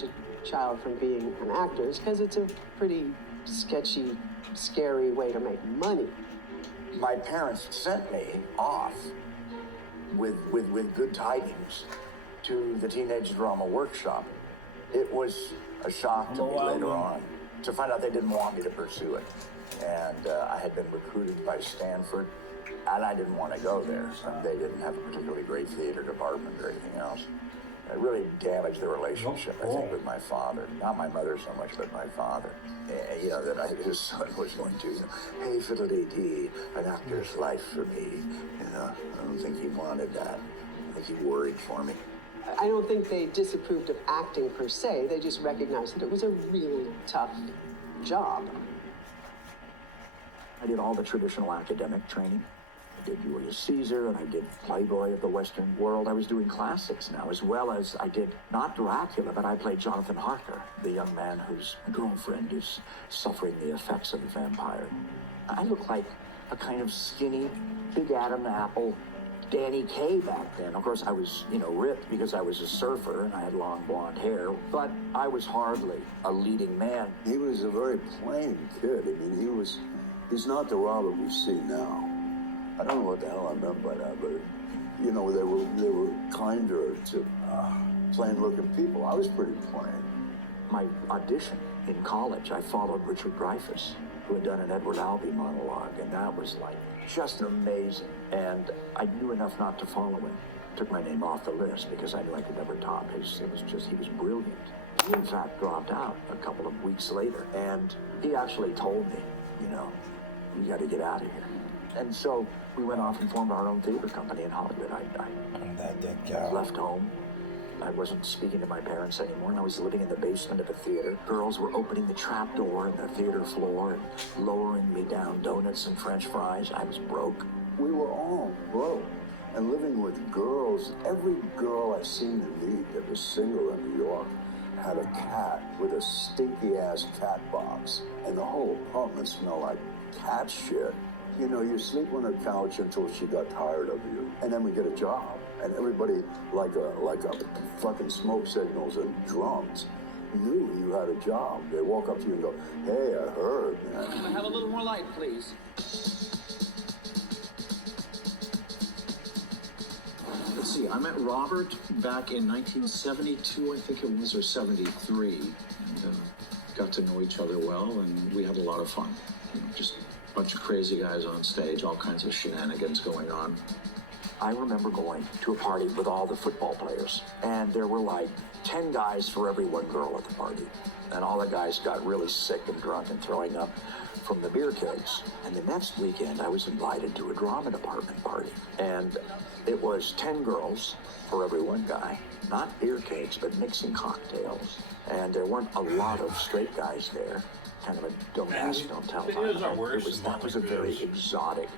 discourage a child from being an actor is because it's a pretty sketchy, scary way to make money. My parents sent me off with good tidings to the teenage drama workshop. It was a shock to me later on to find out they didn't want me to pursue it. And I had been recruited by Stanford, and I didn't want to go there. They didn't have a particularly great theater department or anything else. It really damaged the relationship, I think, with my father. Not my mother so much, but my father. That his son was going to, hey, fiddle-dee-dee, an actor's life for me. I don't think he wanted that. I think he worried for me. I don't think they disapproved of acting per se. They just recognized that it was a really tough job. I did all the traditional academic training. I did Julius Caesar, and I did Playboy of the Western World. I was doing classics now, as well as I did not Dracula, but I played Jonathan Harker, the young man whose girlfriend is suffering the effects of the vampire. I look like a kind of skinny, big Adam Apple Danny Kaye back then. Of course, I was, ripped because I was a surfer and I had long blonde hair, but I was hardly a leading man. He was a very plain kid. I mean, he's not the Robert we see now. I don't know what the hell I meant by that, but, they were kinder to plain-looking people. I was pretty plain. My audition in college, I followed Richard Dreyfuss, who had done an Edward Albee monologue, and that was just amazing. And I knew enough not to follow him. Took my name off the list because I knew I could never top his. He was brilliant. He, in fact, dropped out a couple of weeks later, and he actually told me, you got to get out of here. And so we went off and formed our own theater company in Hollywood. I left home. I wasn't speaking to my parents anymore, and I was living in the basement of a theater. Girls were opening the trap door in the theater floor and lowering me down donuts and French fries. I was broke. We were all broke and living with girls. Every girl I seemed to meet that was single in New York had a cat with a stinky-ass cat box, and the whole apartment smelled like cat shit. You sleep on her couch until she got tired of you, and then we get a job. And everybody, like a fucking smoke signals and drums, knew you had a job. They walk up to you and go, hey, I heard, man. Can I have a little more light, please? Let's see, I met Robert back in 1972, I think it was, or 73. And got to know each other well, and we had a lot of fun. Just a bunch of crazy guys on stage, all kinds of shenanigans going on. I remember going to a party with all the football players, and there were 10 guys for every one girl at the party. And all the guys got really sick and drunk and throwing up from the beer kegs. And the next weekend, I was invited to a drama department party. And it was 10 girls for every one guy, not beer kegs, but mixing cocktails. And there weren't a lot of straight guys there, kind of a don't ask, don't tell type. That was a very exotic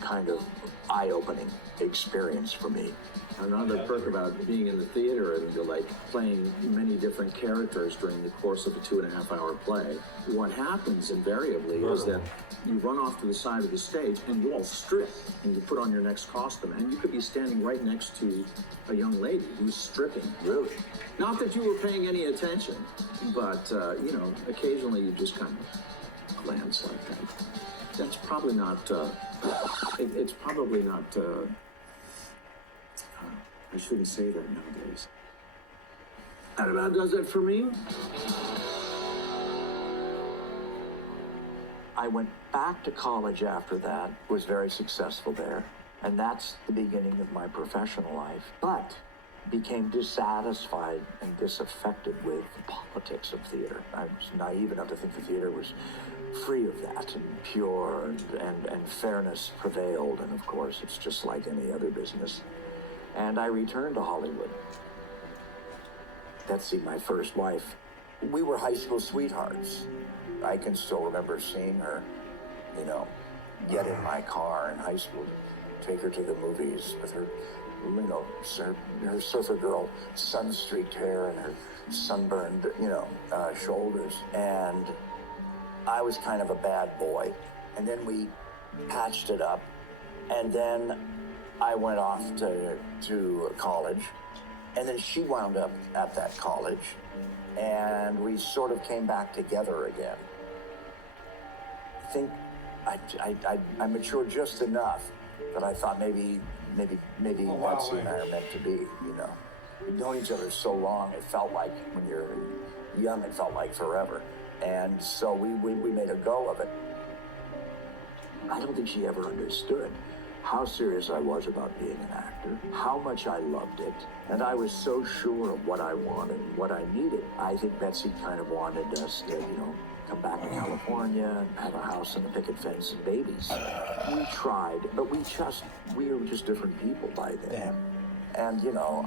kind of eye-opening experience for me. Another perk about being in the theater and you're playing many different characters during the course of a 2.5-hour play. What happens invariably is that you run off to the side of the stage and you all strip and you put on your next costume, and you could be standing right next to a young lady who's stripping. Really? Not that you were paying any attention, but occasionally you just kind of glance like that. That's probably not, it's probably not, I shouldn't say that nowadays. That about does it for me. I went back to college after that, was very successful there, and that's the beginning of my professional life, but became dissatisfied and disaffected with the politics of theater. I was naive enough to think the theater was free of that and pure and fairness prevailed, and of course it's just like any other business. And I returned to Hollywood. Betsy, my first wife, we were high school sweethearts. I can still remember seeing her, get in my car in high school, take her to the movies with her, her surfer girl, sun-streaked hair and her sunburned, shoulders. And I was kind of a bad boy. And then we patched it up. And then I went off to college. And then she wound up at that college. and we sort of came back together again. I think I matured just enough that I thought maybe Betsy and I are meant to be, you know. We've known each other so long, it felt like when you're young, it felt like forever. And so we made a go of it. I don't think she ever understood how serious I was about being an actor, how much I loved it, and I was so sure of what I wanted and what I needed. I think Betsy kind of wanted us to, you know, come back to California and have a house and a picket fence and babies. We tried, but we were just different people by then. Damn. And, you know,